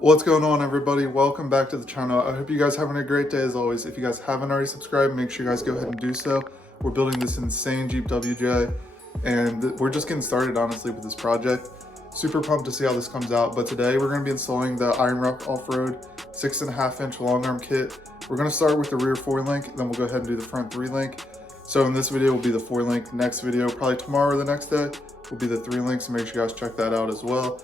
What's going on, everybody? Welcome back to the channel. I hope you guys are having a great day as always. If you guys haven't already subscribed, make sure you guys go ahead and do so. We're building this insane Jeep WJ and we're just getting started honestly with this project. Super pumped to see how this comes out, but today we're going to be installing the Iron Rock Offroad 6.5-inch long arm kit. We're going to start with the rear 4-link, then we'll go ahead and do the front 3-link. So in this video will be the 4-link. Next video, probably tomorrow or the next day, will be the 3-link, so make sure you guys check that out as well.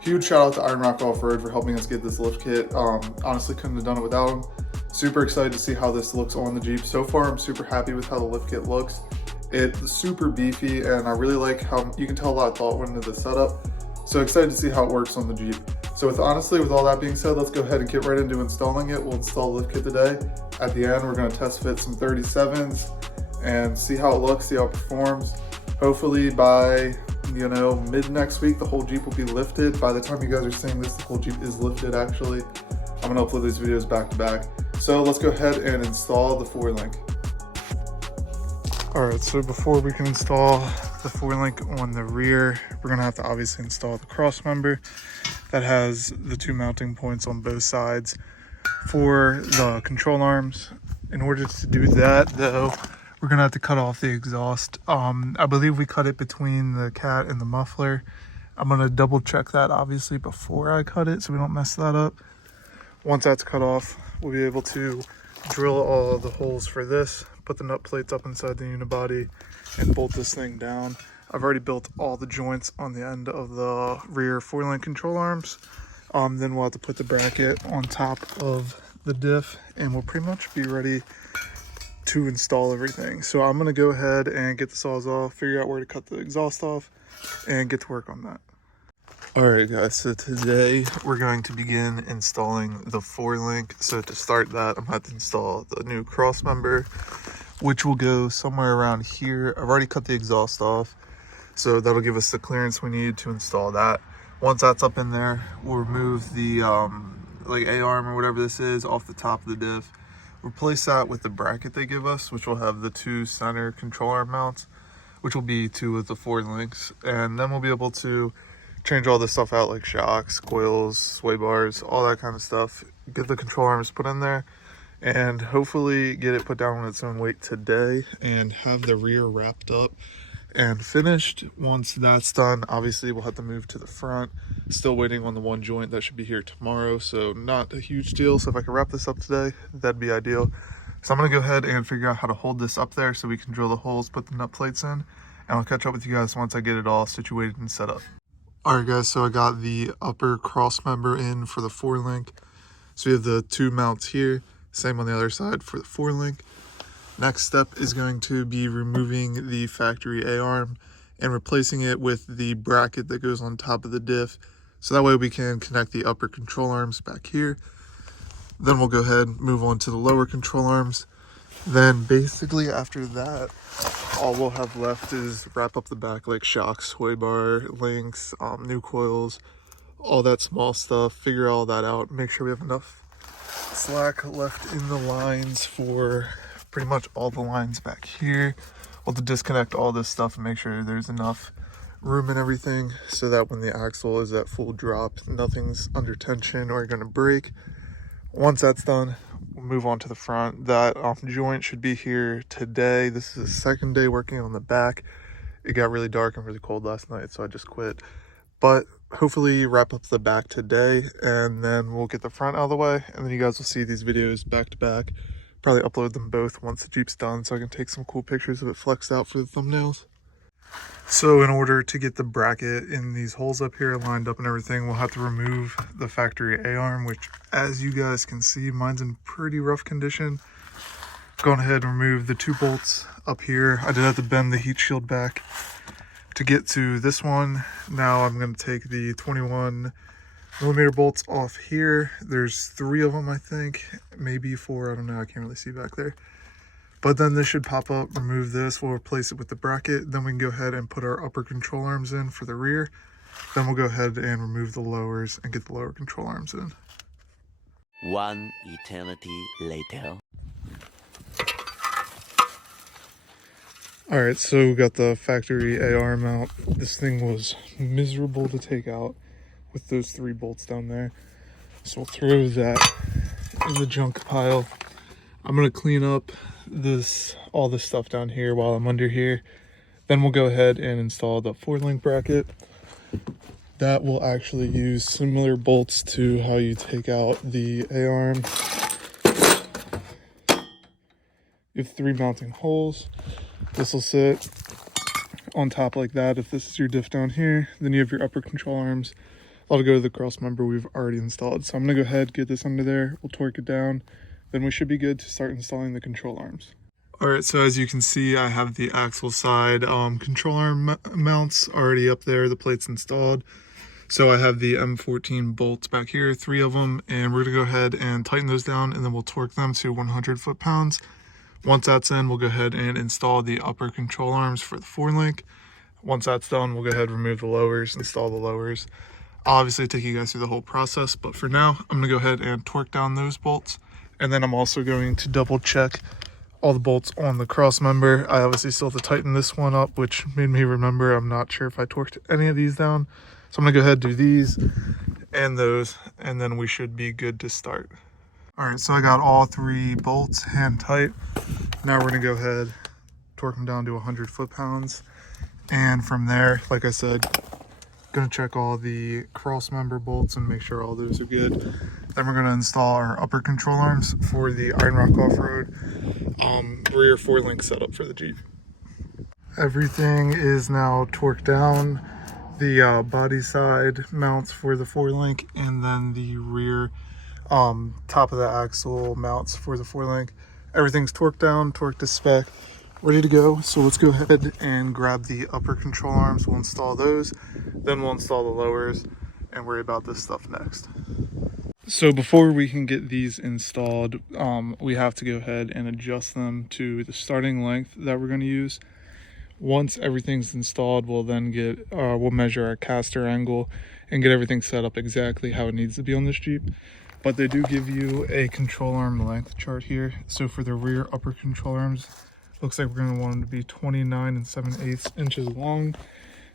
Huge shout out to Iron Rock Offroad for helping us get this lift kit. Honestly, couldn't have done it without them. Super excited to see how this looks on the Jeep. So far, I'm super happy with how the lift kit looks. It's super beefy, and I really like how you can tell a lot of thought went into the setup. So excited to see how it works on the Jeep. So with all that being said, let's go ahead and get right into installing it. We'll install the lift kit today. At the end, we're going to test fit some 37s and see how it looks, see how it performs. Hopefully by mid next week, the whole Jeep will be lifted. By the time you guys are seeing this, the whole Jeep is lifted actually. I'm gonna upload these videos back to back. So let's go ahead and install the 4-link. All right, so before we can install the 4-link on the rear, we're gonna have to obviously install the crossmember that has the 2 mounting points on both sides for the control arms. In order to do that though, we're gonna have to cut off the exhaust. I believe we cut it between the cat and the muffler. I'm gonna double check that obviously before I cut it so we don't mess that up. Once that's cut off, we'll be able to drill all the holes for this, put the nut plates up inside the unibody, and bolt this thing down. I've already built all the joints on the end of the rear 4-link control arms. Then we'll have to put the bracket on top of the diff, and we'll pretty much be ready to install everything. So I'm gonna go ahead and get the saws off, figure out where to cut the exhaust off, and get to work on that. All right guys, so today we're going to begin installing the 4-link. So to start that, I'm gonna have to install the new cross member, which will go somewhere around here. I've already cut the exhaust off, so that'll give us the clearance we need to install that. Once that's up in there, we'll remove the like A-arm or whatever this is off the top of the diff. Replace that with the bracket they give us, which will have the 2 center control arm mounts, which will be 2 of the 4 links. And then we'll be able to change all this stuff out, like shocks, coils, sway bars, all that kind of stuff. Get the control arms put in there and hopefully get it put down on its own weight today and have the rear wrapped up and finished. Once that's done, obviously we'll have to move to the front. Still waiting on the 1 joint that should be here tomorrow, so not a huge deal. So if I can wrap this up today, that'd be ideal. So I'm gonna go ahead and figure out how to hold this up there so we can drill the holes, put the nut plates in, and I'll catch up with you guys once I get it all situated and set up. All right guys, so I got the upper cross member in for the 4-link. So we have the 2 mounts here, same on the other side for the 4-link. Next step is going to be removing the factory A-arm and replacing it with the bracket that goes on top of the diff. So that way we can connect the upper control arms back here. Then we'll go ahead and move on to the lower control arms. Then basically after that, all we'll have left is wrap up the back, like shocks, sway bar, links, new coils, all that small stuff, figure all that out, make sure we have enough slack left in the lines for pretty much all the lines back here. We'll have to disconnect all this stuff and make sure there's enough room and everything so that when the axle is at full drop, nothing's under tension or gonna break. Once that's done, we'll move on to the front. That joint should be here today. This is the 2nd day working on the back. It got really dark and really cold last night, so I just quit. But hopefully wrap up the back today, and then we'll get the front out of the way, and then you guys will see these videos back to back. Probably upload them both once the Jeep's done so I can take some cool pictures of it flexed out for the thumbnails. So in order to get the bracket in these holes up here lined up and everything, we'll have to remove the factory A-arm, which as you guys can see, mine's in pretty rough condition. Going ahead and remove the 2 bolts up here. I did have to bend the heat shield back to get to this one. Now I'm going to take the 21mm bolts off here. There's 3 of them, I think, maybe 4, I don't know, I can't really see back there. But then this should pop up, remove this, we'll replace it with the bracket. Then we can go ahead and put our upper control arms in for the rear. Then we'll go ahead and remove the lowers and get the lower control arms in. 1 eternity later. All right, so we got the factory A-arm out. This thing was miserable to take out with those 3 bolts down there. So we'll throw that in the junk pile. I'm gonna clean up all this stuff down here while I'm under here. Then we'll go ahead and install the 4-link bracket. That will actually use similar bolts to how you take out the A-arm. You have 3 mounting holes. This will sit on top like that if this is your diff down here. Then you have your upper control arms. That'll go to the cross member we've already installed. So I'm gonna go ahead, get this under there. We'll torque it down. Then we should be good to start installing the control arms. All right, so as you can see, I have the axle side control arm mounts already up there, the plates installed. So I have the M14 bolts back here, 3 of them, and we're gonna go ahead and tighten those down, and then we'll torque them to 100 foot-pounds. Once that's in, we'll go ahead and install the upper control arms for the 4-link. Once that's done, we'll go ahead and remove the lowers, install the lowers. I'll obviously take you guys through the whole process, but for now, I'm gonna go ahead and torque down those bolts. And then I'm also going to double check all the bolts on the cross member. I obviously still have to tighten this one up, which made me remember I'm not sure if I torqued any of these down. So I'm gonna go ahead and do these and those, and then we should be good to start. All right, so I got all 3 bolts hand tight. Now we're gonna go ahead, torque them down to 100 foot-pounds. And from there, like I said, gonna check all the cross member bolts and make sure all those are good. Then we're gonna install our upper control arms for the Iron Rock Offroad rear 4-link setup for the Jeep. Everything is now torqued down. The body side mounts for the 4-link, and then the rear top of the axle mounts for the 4-link. Everything's torqued down, torqued to spec, ready to go. So let's go ahead and grab the upper control arms. We'll install those, then we'll install the lowers and worry about this stuff next. So before we can get these installed, we have to go ahead and adjust them to the starting length that we're going to use. Once everything's installed, we'll then we'll measure our caster angle and get everything set up exactly how it needs to be on this Jeep. But they do give you a control arm length chart here. So for the rear upper control arms, looks like we're going to want them to be 29 7/8 inches long.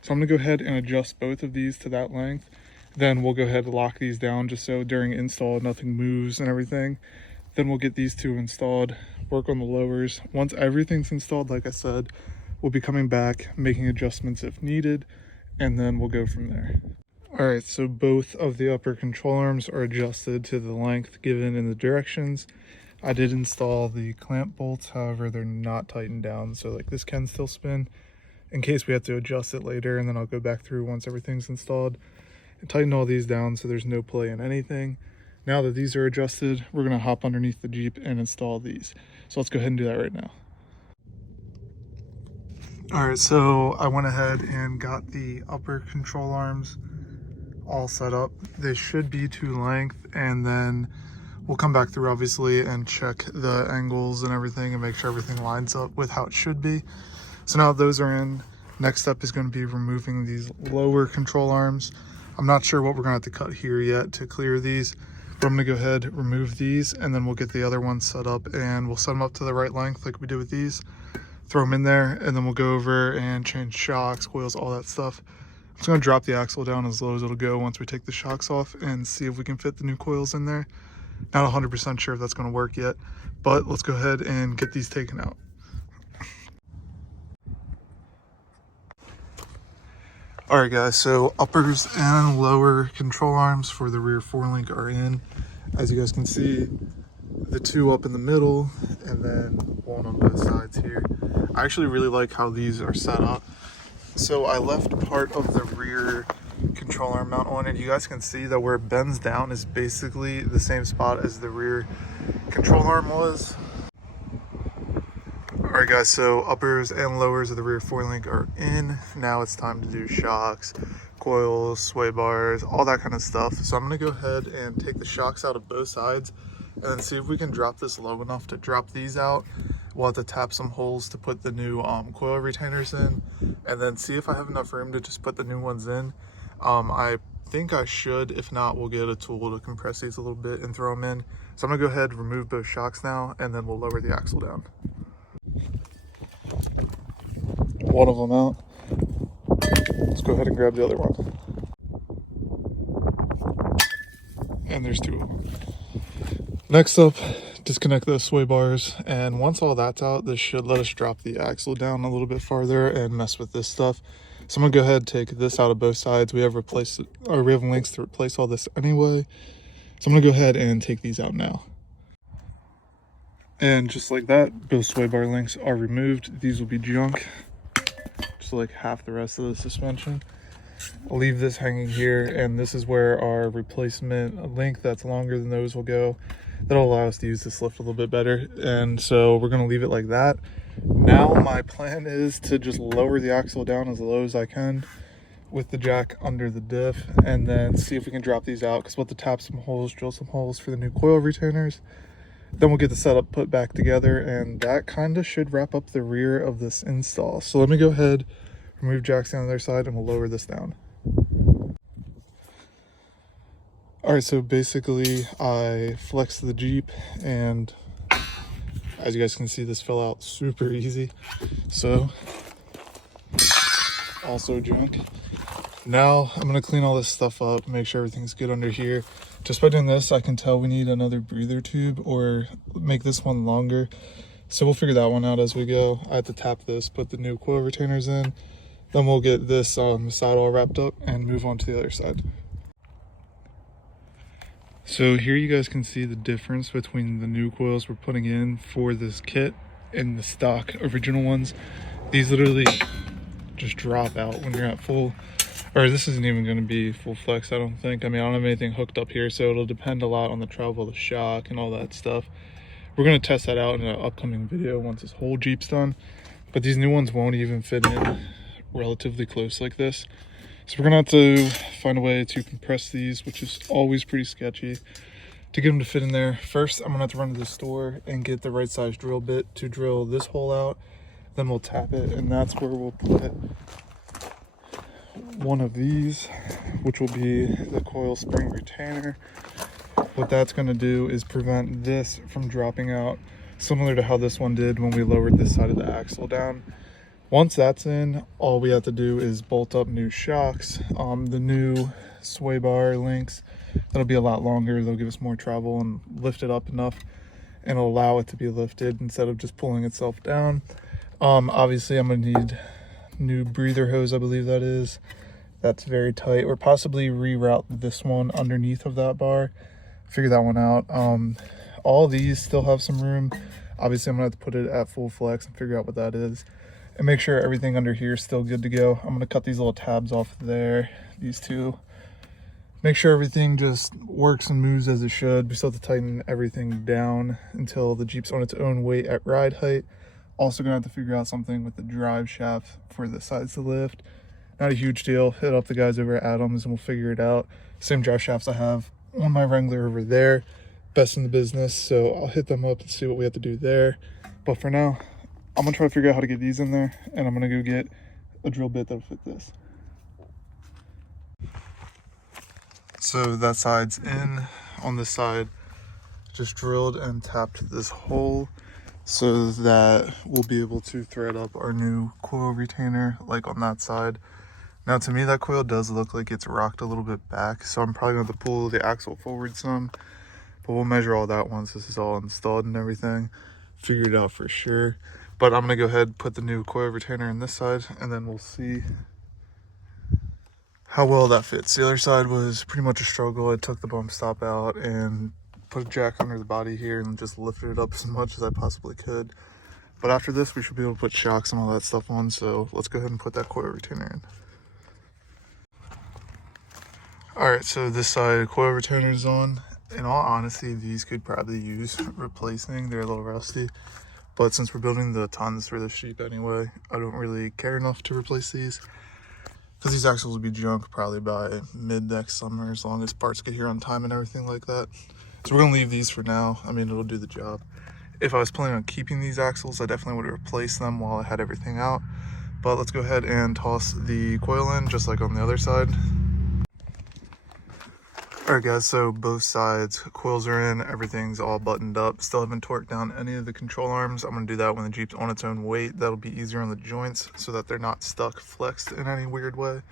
So I'm going to go ahead and adjust both of these to that length. Then we'll go ahead and lock these down just so during install nothing moves and everything. Then we'll get these 2 installed, work on the lowers. Once everything's installed, like I said, we'll be coming back, making adjustments if needed, and then we'll go from there. All right, so both of the upper control arms are adjusted to the length given in the directions. I did install the clamp bolts, however, they're not tightened down, so like this can still spin in case we have to adjust it later, and then I'll go back through once everything's installed and tighten all these down so there's no play in anything. Now that these are adjusted, we're gonna hop underneath the Jeep and install these. So let's go ahead and do that right now. All right, so I went ahead and got the upper control arms all set up. They should be to length, and then we'll come back through obviously and check the angles and everything and make sure everything lines up with how it should be. So now those are in. Next step is going to be removing these lower control arms. I'm not sure what we're going to have to cut here yet to clear these, but I'm going to go ahead, remove these, and then we'll get the other ones set up, and we'll set them up to the right length like we did with these. Throw them in there, and then we'll go over and change shocks, coils, all that stuff. I'm just going to drop the axle down as low as it'll go once we take the shocks off and see if we can fit the new coils in there. Not 100% sure if that's going to work yet, but let's go ahead and get these taken out. All right, guys, so uppers and lower control arms for the rear 4-link are in. As you guys can see, the 2 up in the middle and then 1 on both sides here. I actually really like how these are set up. So I left part of the rear control arm mount on, and you guys can see that where it bends down is basically the same spot as the rear control arm was. All right, guys, so uppers and lowers of the rear 4-link are in. Now it's time to do shocks, coils, sway bars, all that kind of stuff. So I'm gonna go ahead and take the shocks out of both sides and then see if we can drop this low enough to drop these out. We'll have to tap some holes to put the new coil retainers in, and then see if I have enough room to just put the new ones in. I think I should. If not, we'll get a tool to compress these a little bit and throw them in. So I'm gonna go ahead and remove both shocks now, and then we'll lower the axle down. One of them out. Let's go ahead and grab the other one. and there's 2 of them. Next up, disconnect those sway bars, and once all that's out, this should let us drop the axle down a little bit farther and mess with this stuff. So I'm gonna go ahead and take this out of both sides. We have links to replace all this anyway. So I'm gonna go ahead and take these out now. And just like that, both sway bar links are removed. These will be junk, just like half the rest of the suspension. I'll leave this hanging here, and this is where our replacement link that's longer than those will go. That'll allow us to use this lift a little bit better, and so we're going to leave it like that. Now my plan is to just lower the axle down as low as I can with the jack under the diff, and then see if we can drop these out, because we'll have to tap some holes, drill some holes for the new coil retainers. Then we'll get the setup put back together, and that kind of should wrap up the rear of this install. So let me go ahead, remove jacks on the other side, and we'll lower this down. All right, so basically I flexed the Jeep, and as you guys can see, this fell out super easy. So also junk. Now I'm gonna clean all this stuff up, make sure everything's good under here. Just by doing this, I can tell we need another breather tube or make this one longer. So we'll figure that one out as we go. I have to tap this, put the new coil retainers in, then we'll get this side all wrapped up and move on to the other side. So here you guys can see the difference between the new coils we're putting in for this kit and the stock original ones. These literally just drop out when you're at full, or this isn't even going to be full flex, I don't think. I mean, I don't have anything hooked up here, so it'll depend a lot on the travel of the shock and all that stuff. We're going to test that out in an upcoming video once this whole Jeep's done. But these new ones won't even fit in relatively close like this. So we're going to have to find a way to compress these, which is always pretty sketchy, to get them to fit in there. First, I'm going to have to run to the store and get the right size drill bit to drill this hole out. Then we'll tap it, and that's where we'll put one of these, which will be the coil spring retainer. What that's going to do is prevent this from dropping out, similar to how this one did when we lowered this side of the axle down. Once that's in, all we have to do is bolt up new shocks, the new sway bar links. That'll be a lot longer. They'll give us more travel and lift it up enough and allow it to be lifted instead of just pulling itself down. Obviously I'm gonna need new breather hose, I believe that is. That's very tight, or possibly reroute this one underneath of that bar. Figure that one out. All these still have some room. Obviously I'm gonna have to put it at full flex and figure out what that is, and make sure everything under here is still good to go. I'm gonna cut these little tabs off there, these two. Make sure everything just works and moves as it should. We still have to tighten everything down until the Jeep's on its own weight at ride height. Also gonna have to figure out something with the drive shaft for the sides to lift. Not a huge deal. Hit up the guys over at Adams and we'll figure it out. Same drive shafts I have on my Wrangler over there. Best in the business, so I'll hit them up and see what we have to do there. But for now, I'm gonna try to figure out how to get these in there, and I'm gonna go get a drill bit that'll fit this. So that side's in. On this side, just drilled and tapped this hole so that we'll be able to thread up our new coil retainer like on that side. Now to me that coil does look like it's rocked a little bit back, so I'm probably going to have to pull the axle forward some, but we'll measure all that once this is all installed and everything, figure it out for sure. But I'm going to go ahead and put the new coil retainer in this side, and then we'll see how well that fits. The other side was pretty much a struggle. I took the bump stop out and put a jack under the body here and just lifted it up as much as I possibly could. But after this, we should be able to put shocks and all that stuff on, so let's go ahead and put that coil retainer in. All right, so this side coil retainer is on. In all honesty, these could probably use replacing. They're a little rusty, but since we're building the tons for the Jeep anyway, I don't really care enough to replace these, because these axles will be junk probably by mid next summer, as long as parts get here on time and everything like that. So we're gonna leave these for now. I mean, it'll do the job. If I was planning on keeping these axles, I definitely would have replaced them while I had everything out. But let's go ahead and toss the coil in, just like on the other side. All right guys, so both sides, coils are in, everything's all buttoned up. Still haven't torqued down any of the control arms. I'm gonna do that when the Jeep's on its own weight. That'll be easier on the joints so that they're not stuck flexed in any weird way.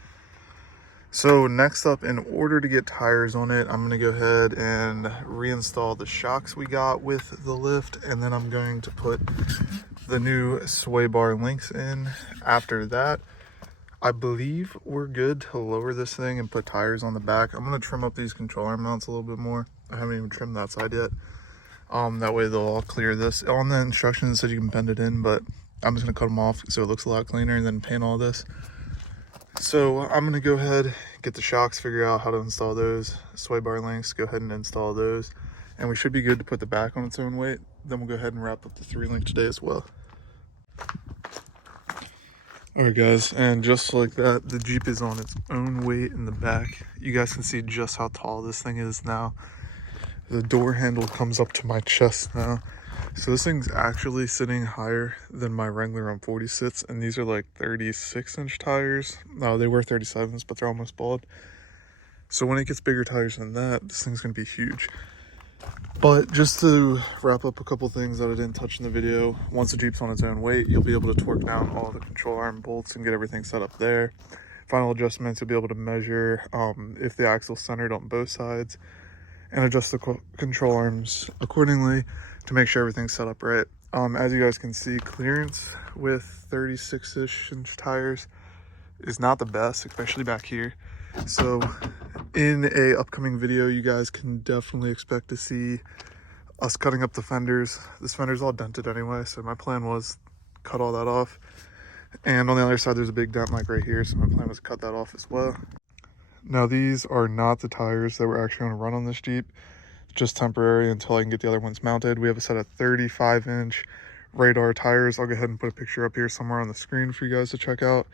So next up, in order to get tires on it, I'm gonna go ahead and reinstall the shocks we got with the lift, and then I'm going to put the new sway bar links in. After that, I believe we're good to lower this thing and put tires on the back. I'm gonna trim up these control arm mounts a little bit more. I haven't even trimmed that side yet. That way they'll all clear this. On the instructions it said you can bend it in, but I'm just gonna cut them off so it looks a lot cleaner and then paint all this. So I'm gonna go ahead, get the shocks, figure out how to install those, sway bar links, go ahead and install those, and we should be good to put the back on its own weight. Then we'll go ahead and wrap up the 3-link today as well. Alright guys, and just like that, the Jeep is on its own weight in the back. You guys can see just how tall this thing is now. The door handle comes up to my chest now. So this thing's actually sitting higher than my Wrangler on 40 sits, and these are like 36-inch tires. No, they were 37s, but they're almost bald. So when it gets bigger tires than that, this thing's gonna be huge. But just to wrap up a couple things that I didn't touch in the video, once the Jeep's on its own weight, you'll be able to torque down all the control arm bolts and get everything set up there. Final adjustments, you'll be able to measure if the axle's centered on both sides and adjust the control arms accordingly to make sure everything's set up right. As you guys can see, clearance with 36-ish inch tires is not the best, especially back here. So in a upcoming video, you guys can definitely expect to see us cutting up the fenders. This fender's all dented anyway, so my plan was cut all that off. And on the other side, there's a big dent like right here, so my plan was to cut that off as well. Now these are not the tires that we're actually going to run on this Jeep, just temporary until I can get the other ones mounted. We have a set of 35-inch radar tires. I'll go ahead and put a picture up here somewhere on the screen for you guys to check out.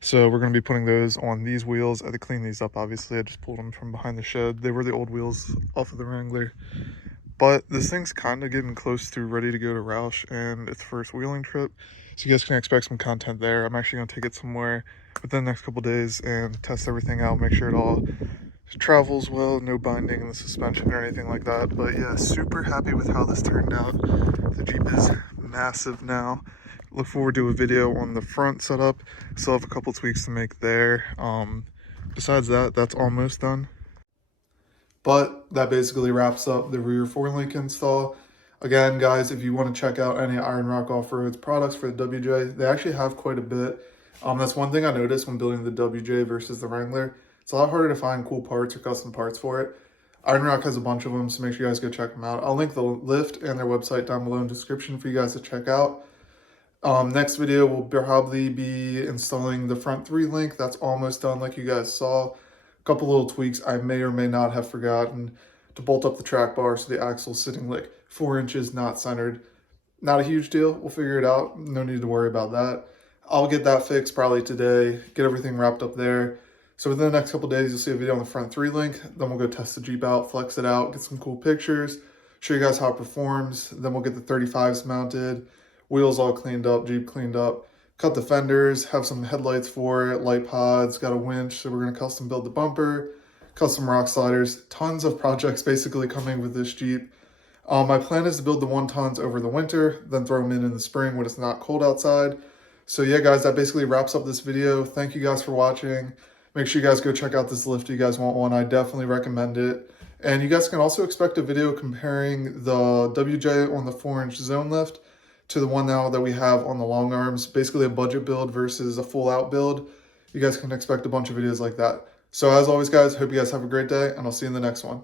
So we're going to be putting those on these wheels. I had to clean these up, obviously. I just pulled them from behind the shed. They were the old wheels off of the Wrangler. But this thing's kind of getting close to ready to go to Roush and its first wheeling trip. So you guys can expect some content there. I'm actually going to take it somewhere within the next couple days and test everything out, make sure it all travels well, no binding in the suspension or anything like that. But yeah, super happy with how this turned out. The Jeep is massive now. Look forward to a video on the front setup. Still have a couple tweaks to make there. Besides that, that's almost done. But that basically wraps up the rear 4-link install. Again, guys, if you want to check out any Iron Rock Offroad's products for the WJ, they actually have quite a bit. That's one thing I noticed when building the WJ versus the Wrangler. It's a lot harder to find cool parts or custom parts for it. Iron Rock has a bunch of them, so make sure you guys go check them out. I'll link the lift and their website down below in the description for you guys to check out. Next video will probably be installing the front 3-link. That's almost done, like you guys saw. A couple little tweaks I may or may not have forgotten to bolt up the track bar so the axle's sitting like 4 inches not centered. Not a huge deal. We'll figure it out. No need to worry about that. I'll get that fixed probably today, get everything wrapped up there. So within the next couple days, you'll see a video on the front 3-link. Then we'll go test the Jeep out, flex it out, get some cool pictures, show you guys how it performs. Then we'll get the 35s mounted, wheels all cleaned up, Jeep cleaned up, cut the fenders, have some headlights for it, light pods, got a winch, so we're going to custom build the bumper, custom rock sliders, tons of projects basically coming with this Jeep. My plan is to build the 1-tons over the winter, then throw them in the spring when it's not cold outside. So yeah, guys, that basically wraps up this video. Thank you guys for watching. Make sure you guys go check out this lift if you guys want one. I definitely recommend it. And you guys can also expect a video comparing the WJ on the 4-inch zone lift to the one now that we have on the long arms, basically a budget build versus a full out build. You guys can expect a bunch of videos like that. So as always, guys, hope you guys have a great day, and I'll see you in the next one.